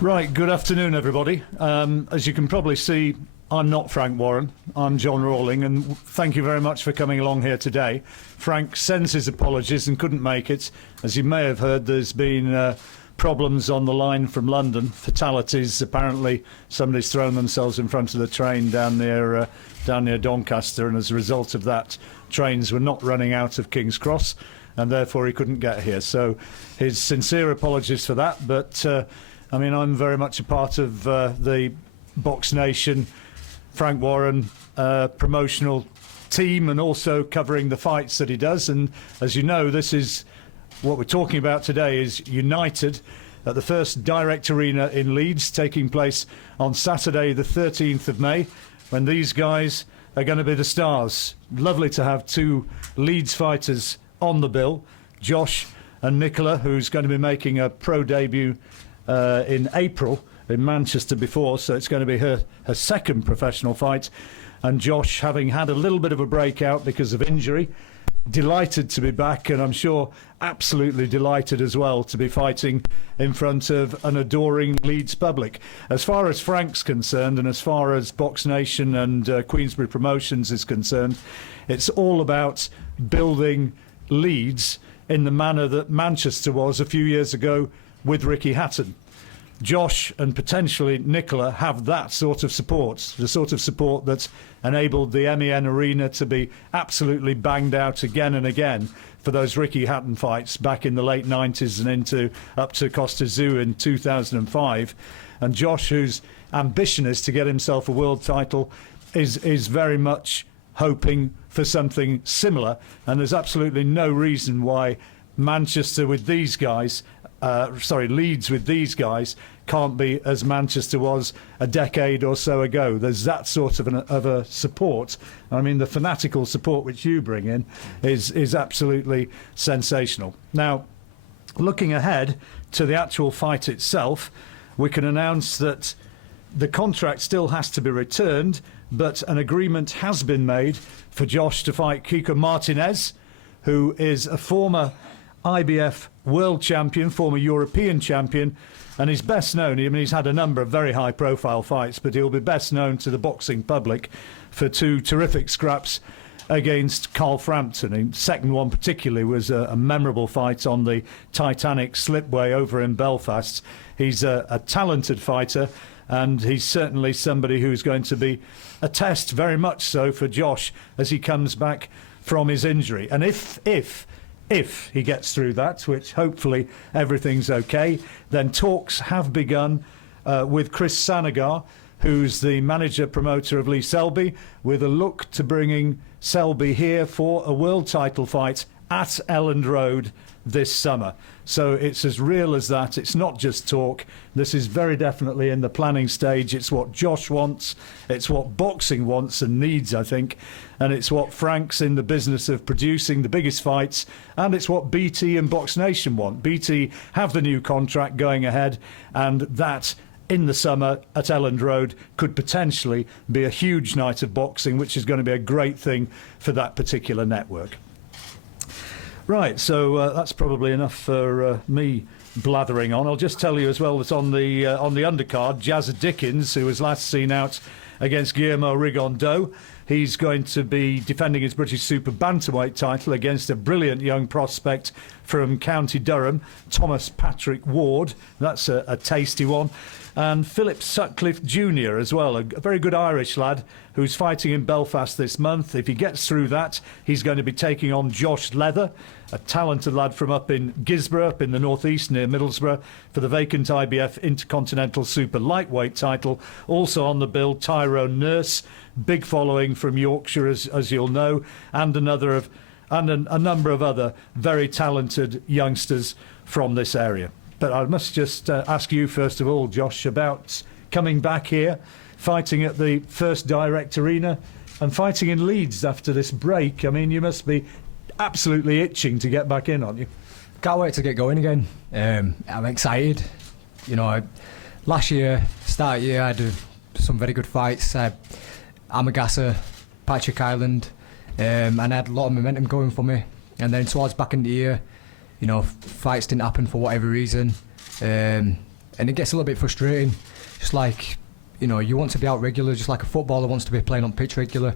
Right, good afternoon everybody. As you can probably see, I'm not Frank Warren, I'm John Rawling, and thank you very much for coming along here today. Frank sends his apologies and couldn't make it. As you may have heard, there's been problems on the line from London, fatalities. Apparently somebody's thrown themselves in front of the train down near Doncaster, and as a result of that, trains were not running out of King's Cross, and therefore he couldn't get here. So his sincere apologies for that, but I mean, I'm very much a part of the Box Nation, Frank Warren promotional team, and also covering the fights that he does. And as you know, this is what we're talking about today, is United at the first Direct Arena in Leeds, taking place on Saturday the 13th of May, when these guys are going to be the stars. Lovely to have two Leeds fighters on the bill, Josh and Nicola, who's going to be making a pro debut in April in Manchester before, so it's going to be her second professional fight. And Josh, having had a little bit of a breakout because of injury, delighted to be back, and I'm sure absolutely delighted as well to be fighting in front of an adoring Leeds public. As far as Frank's concerned, and as far as Box Nation and Queensbury Promotions is concerned, it's all about building Leeds in the manner that Manchester was a few years ago with Ricky Hatton. Josh and potentially Nicola have that sort of support, the sort of support that enabled the MEN Arena to be absolutely banged out again and again for those Ricky Hatton fights back in the late 90s and up to Costa Zoo in 2005. And Josh, whose ambition is to get himself a world title, is very much hoping for something similar. And there's absolutely no reason why Manchester with these guys, Leeds with these guys, can't be as Manchester was a decade or so ago. There's that sort of a support. I mean, the fanatical support which you bring in is absolutely sensational. Now, looking ahead to the actual fight itself, we can announce that the contract still has to be returned, but an agreement has been made for Josh to fight Kiko Martinez, who is a former IBF world champion, former European champion, and he's best known, I mean, he's had a number of very high profile fights, but he'll be best known to the boxing public for two terrific scraps against Carl Frampton. The second one particularly was a memorable fight on the Titanic slipway over in Belfast. He's a talented fighter, and he's certainly somebody who's going to be a test, very much so, for Josh as he comes back from his injury. And if he gets through that, which hopefully everything's okay, then talks have begun with Chris Sanagar, who's the manager promoter of Lee Selby, with a look to bringing Selby here for a world title fight at Elland Road this summer. So it's as real as that. It's not just talk. This is very definitely in the planning stage. It's what Josh wants. It's what boxing wants and needs, I think. And it's what Frank's in the business of producing the biggest fights. And it's what BT and Box Nation want. BT have the new contract going ahead, and that in the summer at Elland Road could potentially be a huge night of boxing, which is going to be a great thing for that particular network. Right, so that's probably enough for me blathering on. I'll just tell you as well that on the undercard, Jazza Dickens, who was last seen out against Guillermo Rigondeaux, he's going to be defending his British Super Bantamweight title against a brilliant young prospect from County Durham, Thomas Patrick Ward. That's a tasty one. And Philip Sutcliffe Jr. as well, a very good Irish lad who's fighting in Belfast this month. If he gets through that, he's going to be taking on Josh Leather, a talented lad from up in Gisborough, up in the northeast near Middlesbrough, for the vacant IBF Intercontinental Super Lightweight title. Also on the bill, Tyrone Nurse, big following from Yorkshire, as you'll know, and a number of other very talented youngsters from this area. But I must just ask you, first of all, Josh, about coming back here, fighting at the first Direct Arena and fighting in Leeds after this break. I mean, you must be absolutely itching to get back in, aren't you? Can't wait to get going again. I'm excited. You know, last year, start of year, I had some very good fights. Amagassa, Patrick Island, and I had a lot of momentum going for me. And then towards back in the year, you know, fights didn't happen for whatever reason, and it gets a little bit frustrating. Just like, you know, you want to be out regular, just like a footballer wants to be playing on pitch regular.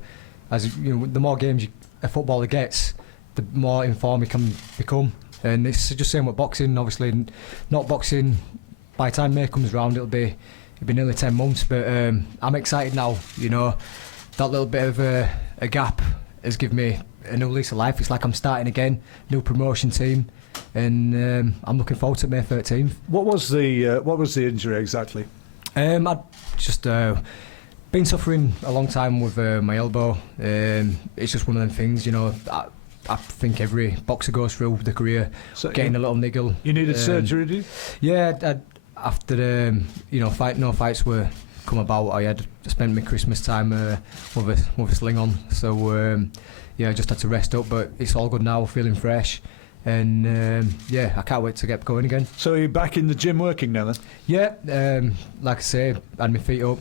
As you know, the more games a footballer gets, the more informed he can become. And it's just same with boxing. Obviously, not boxing. By the time May comes round, it'll be nearly 10 months. But I'm excited now. You know, that little bit of a gap has given me a new lease of life. It's like I'm starting again, new promotion team, and I'm looking forward to May 13th. What was the injury exactly? I'd just been suffering a long time with my elbow. It's just one of them things, you know. I think every boxer goes through the career, so getting a little niggle. You needed surgery, did you? Yeah, after you know, no fights were come about, I had spent my Christmas time with a sling on. So yeah, I just had to rest up, but it's all good now, feeling fresh. And yeah, I can't wait to get going again. So you're back in the gym working now then? Yeah, like I say, I had my feet up.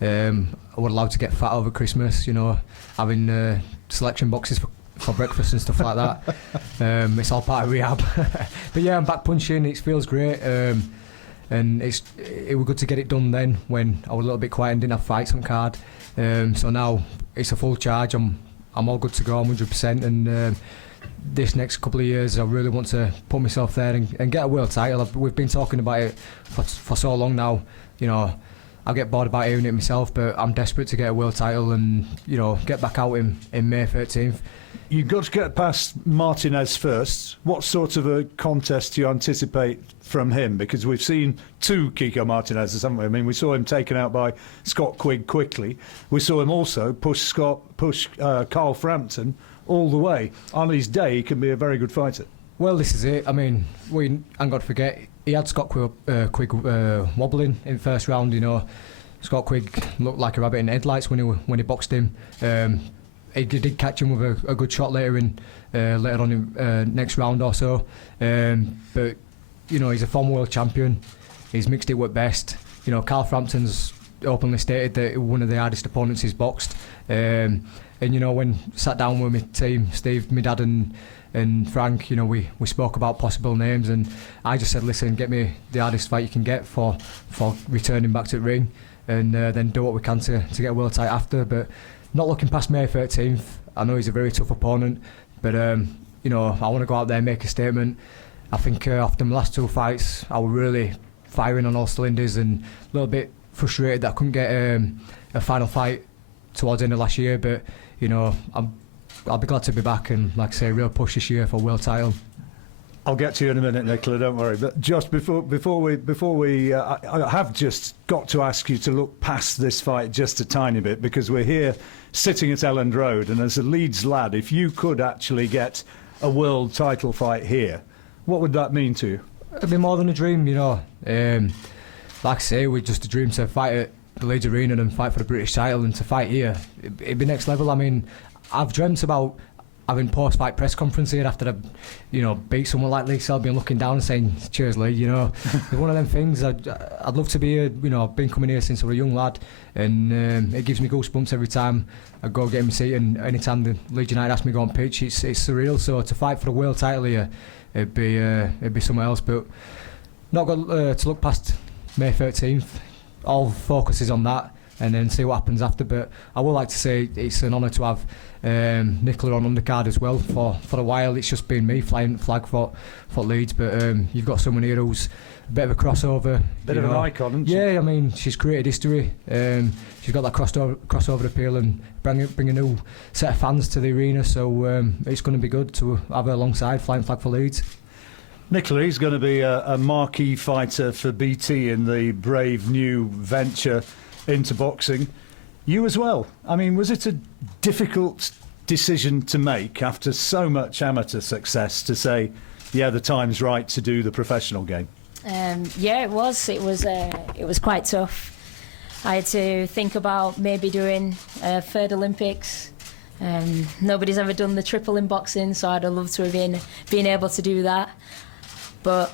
I was allowed to get fat over Christmas, you know, having selection boxes for breakfast and stuff like that. It's all part of rehab. But yeah, I'm back punching, it feels great. And it was good to get it done then when I was a little bit quiet and didn't have fights on card. So now it's a full charge, I'm all good to go, I'm 100%. And this next couple of years I really want to put myself there and get a world title. We've been talking about it for so long now, you know. I get bored about hearing it myself, but I'm desperate to get a world title and, you know, get back out in May 13th. You've got to get past Martinez first. What sort of a contest do you anticipate from him? Because we've seen two Kiko Martinez's, haven't we? I mean, we saw him taken out by Scott Quigg quickly. We saw him also push Carl Frampton all the way. On his day, he can be a very good fighter. Well, this is it. I mean, we ain't got to forget, he had Scott Quigg wobbling in first round, you know. Scott Quigg looked like a rabbit in headlights when he boxed him. He did catch him with a good shot later on in next round or so. But, you know, he's a former world champion. He's mixed it with best. You know, Carl Frampton's openly stated that one of the hardest opponents he's boxed. And, you know, when sat down with my team, Steve, my dad and Frank, you know, we spoke about possible names, and I just said, listen, get me the hardest fight you can get for returning back to the ring, and then do what we can to get a world title after. But not looking past May 13th. I know he's a very tough opponent, but you know, I want to go out there and make a statement. I think after my last two fights, I was really firing on all cylinders and a little bit frustrated that I couldn't get a final fight towards the end of last year. But you know, I'll be glad to be back and, like I say, real push this year for world title. I'll get to you in a minute, Nicola, don't worry. But just before we I have just got to ask you to look past this fight just a tiny bit, because we're here sitting at Elland Road, and as a Leeds lad, if you could actually get a world title fight here, what would that mean to you? It'd be more than a dream, you know. Like I say, we just a dream to fight at the Leeds Arena and fight for the British title, and to fight here, it'd be next level. I mean, I've dreamt about having post-fight press conference here after I, you know, beat someone like Lee Selby and looking down and saying, cheers Lee, you know. It's one of them things. I'd love to be here, you know. I've been coming here since I was a young lad, and it gives me goosebumps every time I go get my seat, and any time the Leeds United ask me to go on pitch, it's surreal. So to fight for the world title here, it'd be somewhere else. But not got to look past May 13th. All focus is on that, and then see what happens after. But I would like to say it's an honour to have Nicola on undercard as well. For a while it's just been me flying flag for Leeds, but you've got someone here who's a bit of a crossover, bit of an icon, isn't she? Yeah, I mean, she's created history. She's got that crossover appeal and bring a new set of fans to the arena, so it's going to be good to have her alongside flying flag for Leeds. Nicola, he's going to be a marquee fighter for BT in the brave new venture into boxing. You as well. I mean, was it a difficult decision to make after so much amateur success to say, yeah, the time's right to do the professional game? Yeah, it was. It was quite tough. I had to think about maybe doing a third Olympics. Nobody's ever done the triple in boxing, so I'd have loved to have been able to do that. But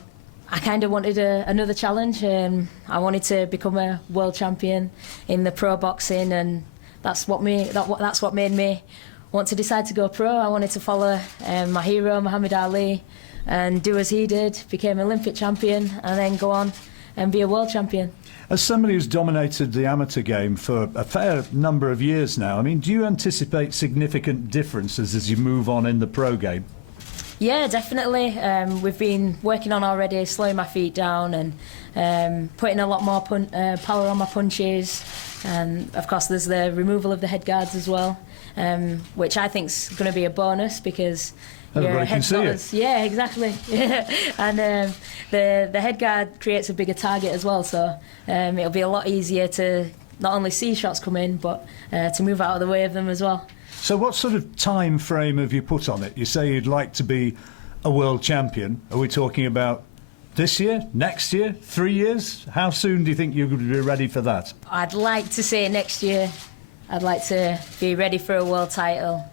I kind of wanted another challenge. I wanted to become a world champion in the pro boxing, and that's what made me want to decide to go pro. I wanted to follow my hero, Muhammad Ali, and do as he did, became Olympic champion, and then go on and be a world champion. As somebody who's dominated the amateur game for a fair number of years now, I mean, do you anticipate significant differences as you move on in the pro game? Yeah, definitely. We've been working on already slowing my feet down and putting a lot more power on my punches. And of course, there's the removal of the head guards as well, which I think is going to be a bonus because everybody can see it. Yeah, exactly. And the head guard creates a bigger target as well, so it'll be a lot easier to not only see shots come in, but to move out of the way of them as well. So what sort of time frame have you put on it? You say you'd like to be a world champion. Are we talking about this year, next year, 3 years? How soon do you think you're going to be ready for that? I'd like to say next year. I'd like to be ready for a world title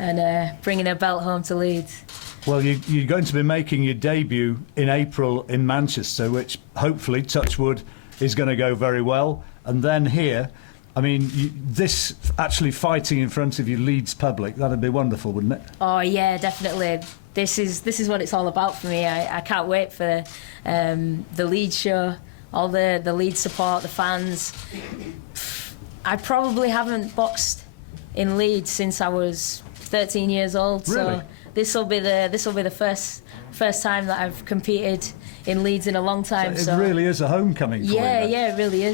and bringing a belt home to Leeds. Well, you're going to be making your debut in April in Manchester, which hopefully, touch wood, is going to go very well. And then here, I mean, this actually fighting in front of your Leeds public, that'd be wonderful, wouldn't it? Oh yeah, definitely. This is what it's all about for me. I can't wait for the Leeds show, all the Leeds support, the fans. I probably haven't boxed in Leeds since I was 13 years old. Really? So this will be the first time that I've competed in Leeds in a long time. So it really is a homecoming for you. Yeah, it really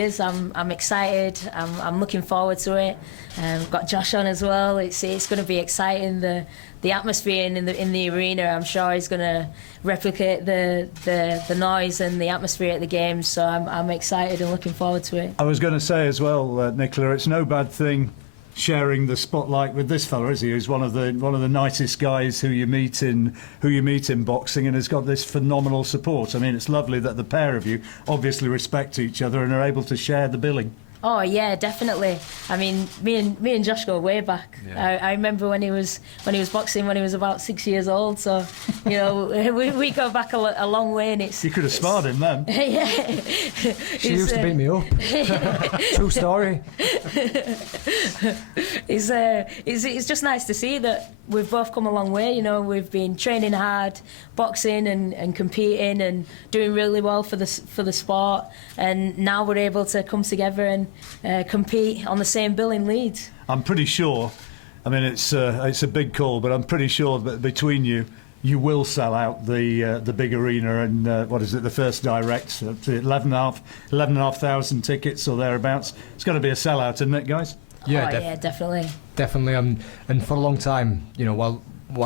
is. I'm excited. I'm looking forward to it. We've got Josh on as well. It's going to be exciting. The atmosphere in the arena, I'm sure, is going to replicate the noise and the atmosphere at the games. So I'm excited and looking forward to it. I was going to say as well, Nicola, it's no bad thing sharing the spotlight with this fella, is he? Who's one of the nicest guys who you meet in boxing, and has got this phenomenal support. I mean, it's lovely that the pair of you obviously respect each other and are able to share the billing. Oh yeah, definitely. I mean, me and Josh go way back. Yeah. I remember when he was boxing when he was about 6 years old. So, you know, we go back a long way, and it's. You could have sparred him then. Yeah. She used to beat me up. True story. It's just nice to see that we've both come a long way. You know, we've been training hard, boxing and competing and doing really well for the sport, and now we're able to come together and compete on the same bill in Leeds. I'm pretty sure. I mean, it's a big call, but I'm pretty sure that between you will sell out the big arena and what is it, the first direct, 11,500 tickets or thereabouts. It's got to be a sellout, isn't it, guys? Yeah, yeah, definitely. Definitely, and for a long time, you know, while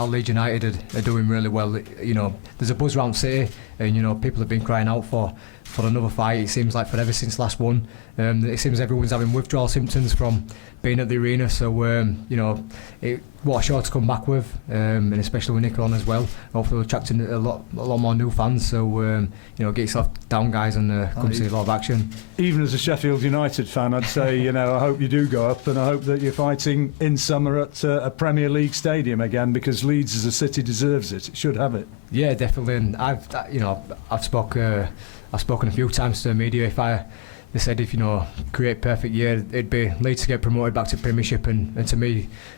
Leeds United are doing really well, you know, there's a buzz around City, and you know, people have been crying out for another fight. It seems like forever since last one. It seems everyone's having withdrawal symptoms from being at the arena. So you know, what a show to come back with, and especially with Nick on as well. Hopefully, attracting a lot more new fans. So you know, get yourself down, guys, and come see a lot of action. Even as a Sheffield United fan, I'd say, you know, I hope you do go up, and I hope that you're fighting in summer at a Premier League stadium again, because Leeds as a city deserves it. It should have it. Yeah, definitely. And I've spoken a few times to the media. They said if, you know, create perfect year, it'd be Leeds to get promoted back to Premiership, and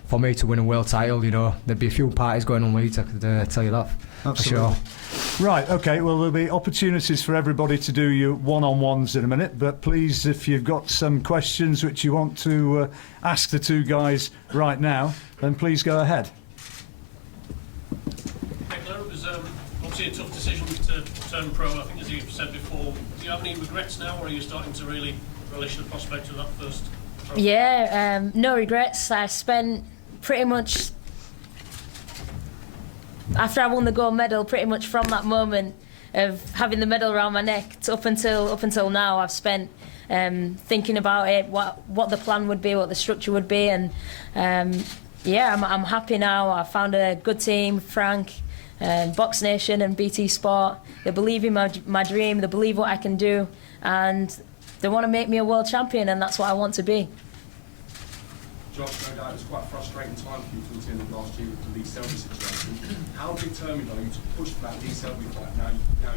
for me to win a world title, you know, there'd be a few parties going on Leeds, I could tell you that. Absolutely. For sure. Right, okay, well, there'll be opportunities for everybody to do your one-on-ones in a minute, but please, if you've got some questions which you want to ask the two guys right now, then please go ahead. It was obviously a tough decision to turn pro, I think, as you've said before. Do you have any regrets now, or are you starting to really relish the prospect of that first pro? Yeah, no regrets. I spent pretty much, after I won the gold medal, pretty much from that moment of having the medal around my neck up until now, I've spent thinking about it, what the plan would be, what the structure would be, and yeah, I'm happy now. I found a good team, Frank, Box Nation and BT Sport. They believe in my dream, they believe what I can do, and they want to make me a world champion, and that's what I want to be. Josh, no doubt it was quite a frustrating time for you towards the end of last year with the Lee Selby situation. How determined are you to push for that Lee Selby fight now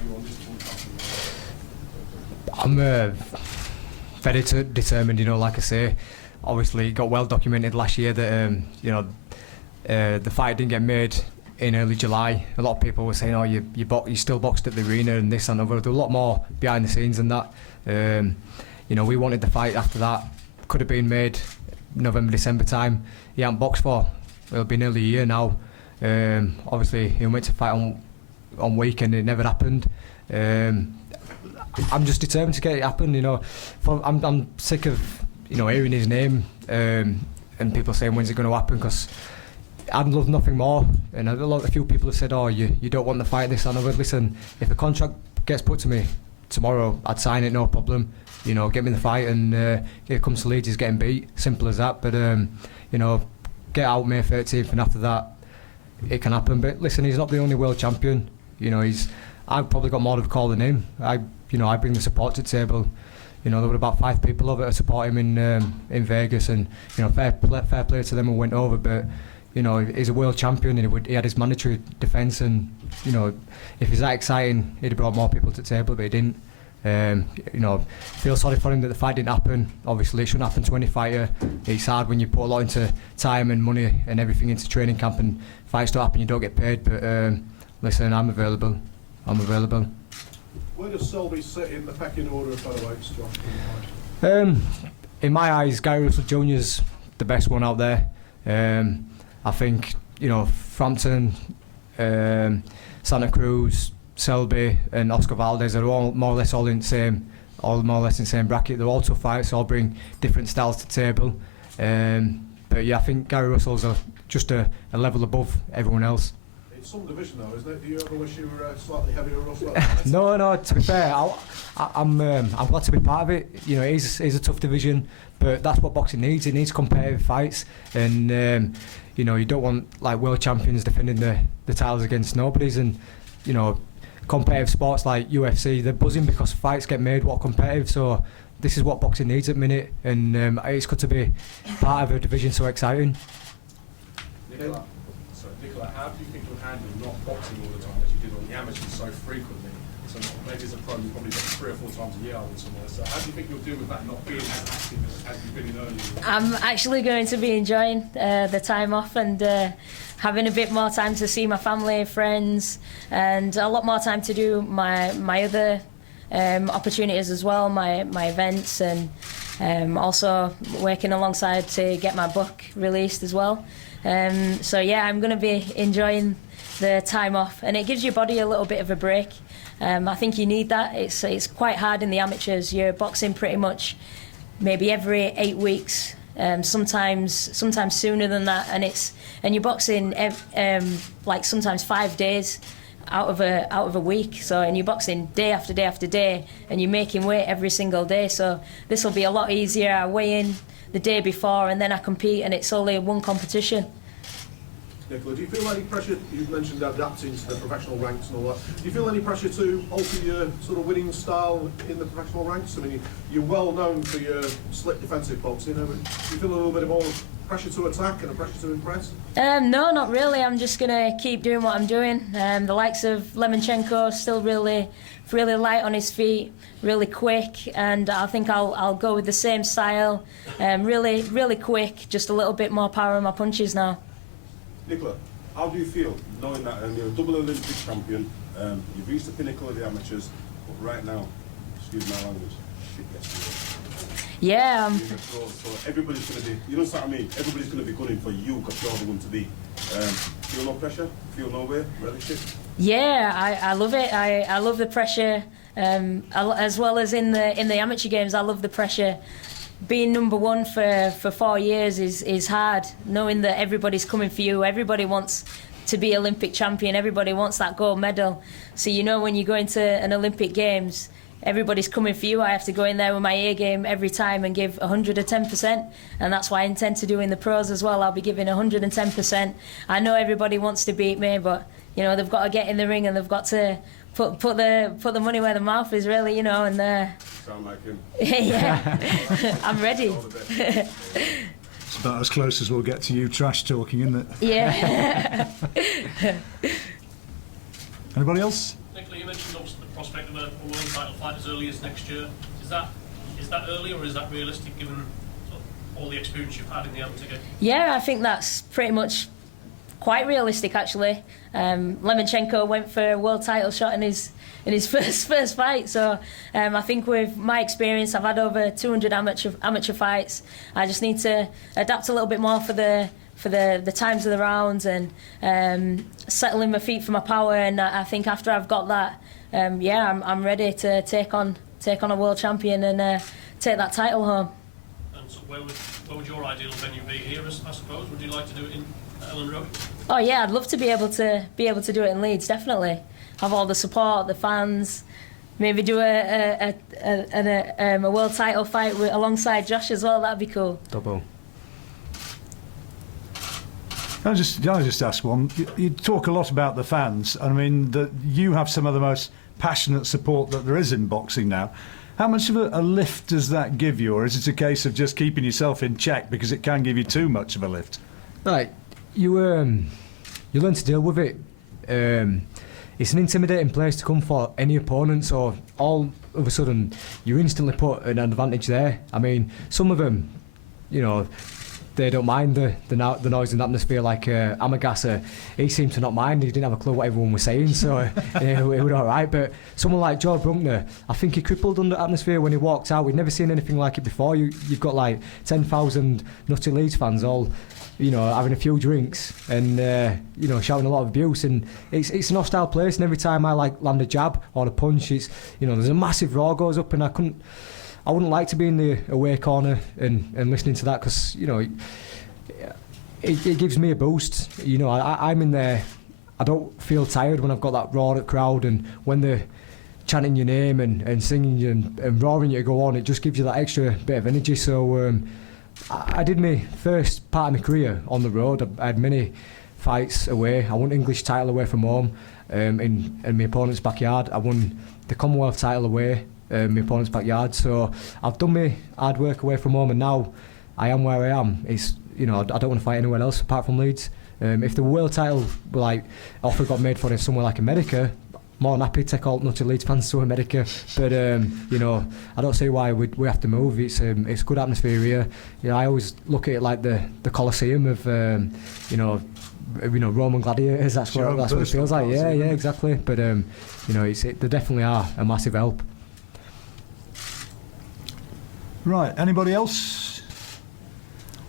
you're on this podcast? I'm very determined, you know, like I say. obviously it got well documented last year that the fight didn't get made in early July. A lot of people were saying, "Oh, you still boxed at the arena and this and other." There was a lot more behind the scenes than that. We wanted the fight after that. Could have been made November, December time. He hadn't boxed for, it'll be nearly a year now. Obviously, he went to fight on weekend. It never happened. I'm just determined to get it happen. I'm sick of hearing his name and people saying when's it going to happen, because I'd love nothing more. And a few people have said, "Oh, you don't want the fight, this and other." Listen, if the contract gets put to me tomorrow, I'd sign it, no problem. Get me in the fight, and if it comes to Leeds, he's getting beat. Simple as that. But get out May 13th, and after that, it can happen. But listen, he's not the only world champion. I've probably got more of a call than him. I bring the support to the table. There were about 5 people over to support him in Vegas, and fair play to them who went over. But he's a world champion, and he had his mandatory defence, and if he's that exciting, he'd have brought more people to the table, but he didn't. Feel sorry for him that the fight didn't happen. Obviously, it shouldn't happen to any fighter. It's hard when you put a lot into time and money and everything into training camp, and fights don't happen, you don't get paid. But listen, I'm available. Where does Selby sit in the pecking order of featherweights, Josh? In my eyes, Gary Russell Jr.'s the best one out there. I think Frampton, Santa Cruz, Selby and Oscar Valdez are all more or less in the same bracket. They're all tough fights, all bring different styles to the table. But yeah, I think Gary Russell's just a level above everyone else. It's some division though, isn't it? Do you ever wish you were slightly heavier, Russell? No. To be fair, I'm glad to be part of it. It's a tough division, but that's what boxing needs. It needs competitive fights, and you don't want like world champions defending the titles against nobodies. And competitive sports like UFC, they're buzzing because fights get made what competitive. So this is what boxing needs at the minute, and it's good to be part of a division so exciting. Nicola, how do you think you'll handle not boxing all the time as you did on the amateurs so frequently? So maybe as a pro, you probably box 3 or 4 times a year, I would somewhere. So how do you think you'll deal with that not being as active as you've been in earlier years? I'm actually going to be enjoying the time off and having a bit more time to see my family, friends, and a lot more time to do my other opportunities as well, my events, and also working alongside to get my book released as well. So yeah, I'm going to be enjoying the time off, and it gives your body a little bit of a break. I think you need that. It's quite hard in the amateurs. You're boxing pretty much maybe every 8 weeks, sometimes sooner than that, and you're boxing like sometimes 5 days out of a week. So, and you're boxing day after day after day, and you're making weight every single day. So this will be a lot easier. I weigh in the day before, and then I compete, and it's only one competition. Nicola, do you feel any pressure? You've mentioned adapting to the professional ranks and all that. Do you feel any pressure to alter your sort of winning style in the professional ranks? I mean, you're well known for your slick defensive boxing. Do you feel a little bit more pressure to attack and a pressure to impress? No, not really. I'm just going to keep doing what I'm doing. The likes of Lemonchenko, still really light on his feet, really quick, and I think I'll go with the same style. Really quick, just a little bit more power in my punches now. Nicola, how do you feel knowing that you're a double Olympic champion, you've reached the pinnacle of the amateurs, but right now, excuse my language, shit gets real? Yeah. So everybody's going to be, you know what I mean? Everybody's going to be gunning for you because you're the one to be. Feel no pressure? Feel no way? Relationship? Yeah, I love it. I love the pressure, as well as in the amateur games. I love the pressure. Being number one for 4 years is hard, knowing that everybody's coming for you. Everybody wants to be Olympic champion. Everybody wants that gold medal. So when you go into an Olympic Games, everybody's coming for you. I have to go in there with my A game every time and give 110%, and that's what I intend to do in the pros as well. I'll be giving 110%. I know everybody wants to beat me, but they've got to get in the ring, and they've got to put the money where the mouth is, really, and Sound like him. yeah, I'm ready. It's about as close as we'll get to you trash talking, isn't it? Yeah. Anybody else? Nicola, you mentioned obviously the prospect of a world title fight as early as next year. Is that early, or is that realistic given all the experience you've had in the amateur game? Yeah, I think that's pretty much quite realistic actually. Lemonchenko went for a world title shot in his first fight, so I think with my experience, I've had over 200 amateur fights. I just need to adapt a little bit more for the times of the rounds and settling my feet for my power. And I think after I've got that, I'm ready to take on a world champion and take that title home. And so where would your ideal venue be here, I suppose? Would you like to do it in Elland Road? Oh yeah, I'd love to be able to do it in Leeds. Definitely have all the support, the fans. Maybe do a world title fight alongside Josh as well. That'd be cool. Double. I'll just ask one. You talk a lot about the fans. I mean, you have some of the most passionate support that there is in boxing now. How much of a lift does that give you, or is it a case of just keeping yourself in check because it can give you too much of a lift? Right, you learn to deal with it. It's an intimidating place to come for any opponent, so all of a sudden you instantly put an advantage there. I mean, some of them, you know, they don't mind the noise and atmosphere. Like Amagasser, he seemed to not mind. He didn't have a clue what everyone was saying, so it was all right. But someone like George Brunkner, I think he crippled under atmosphere when he walked out. We'd never seen anything like it before. You've got like 10,000 nutty Leeds fans all, you know, having a few drinks and you know, shouting a lot of abuse, and it's an hostile place. And every time I like land a jab or a punch, it's, you know, there's a massive roar goes up, and I wouldn't like to be in the away corner and listening to that, because, you know, it gives me a boost. You know, I'm in there, I don't feel tired when I've got that roar crowd, and when they're chanting your name and singing you and roaring you to go on, it just gives you that extra bit of energy. So I did my first part of my career on the road. I had many fights away. I won English title away from home in my opponent's backyard. I won the Commonwealth title away my opponent's backyard. So I've done my hard work away from home, and now I am where I am. It's, you know, I don't want to fight anywhere else apart from Leeds. If the world title like offer got made for it somewhere like America, more than happy to take all nutty Leeds fans to America. But you know, I don't see why we have to move. It's good atmosphere here. You know, I always look at it like the Colosseum of you know, Roman gladiators. That's what it feels like. Yeah, exactly. But you know, they definitely are a massive help. Right. Anybody else?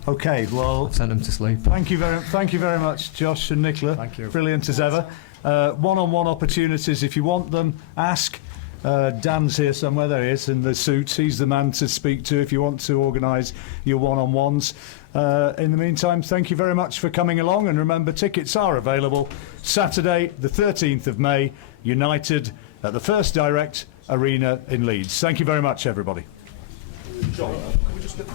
Okay. Well, I've sent them to sleep. thank you very much, Josh and Nicola. Thank you. Brilliant as ever. One-on-one opportunities, if you want them, ask. Dan's here somewhere. There he is in the suit. He's the man to speak to if you want to organise your one-on-ones. In the meantime, thank you very much for coming along, and remember, tickets are available Saturday the 13th of May, United at the First Direct Arena in Leeds. Thank you very much, everybody. John, can we just get the